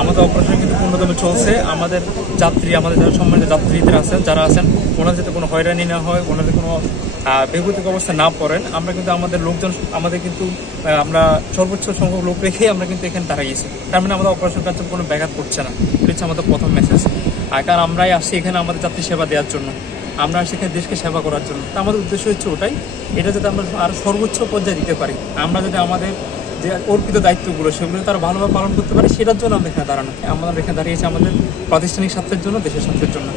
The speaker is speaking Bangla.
আমাদের অপারেশন কিন্তু পূর্ণদমে চলছে। আমাদের যারা সম্মানিত যাত্রীদের আছেন, যারা আছেন, ওনাদের যাতে কোনো হয়রানি না হয়, ওনাদের কোনো বেগতিক অবস্থা না পড়েন, আমরা কিন্তু আমাদের লোকজন আমরা সর্বোচ্চ সংখ্যক লোক রেখেই আমরা কিন্তু এখানে দাঁড়িয়েছি। তার মানে আমাদের অপারেশন কার্য কোনো ব্যাঘাত করছে না। এটা হচ্ছে আমাদের প্রথম মেসেজ। কারণ আমরাই আসছি এখানে আমাদের যাত্রী সেবা দেওয়ার জন্য, আমরা আসছি এখানে দেশকে সেবা করার জন্য। তা আমাদের উদ্দেশ্য হচ্ছে ওটাই, এটা যাতে আমরা আরও সর্বোচ্চ পর্যায়ে দিতে পারি, আমরা যদি আমাদের যে অর্পিত দায়িত্বগুলো সেগুলো তারা ভালোভাবে পালন করতে পারে, সেটার জন্য আমরা এখানে দাঁড়ানো। আমরা এখানে দাঁড়িয়েছি আমাদের প্রাতিষ্ঠানিক স্বার্থের জন্য, দেশের স্বার্থের জন্য।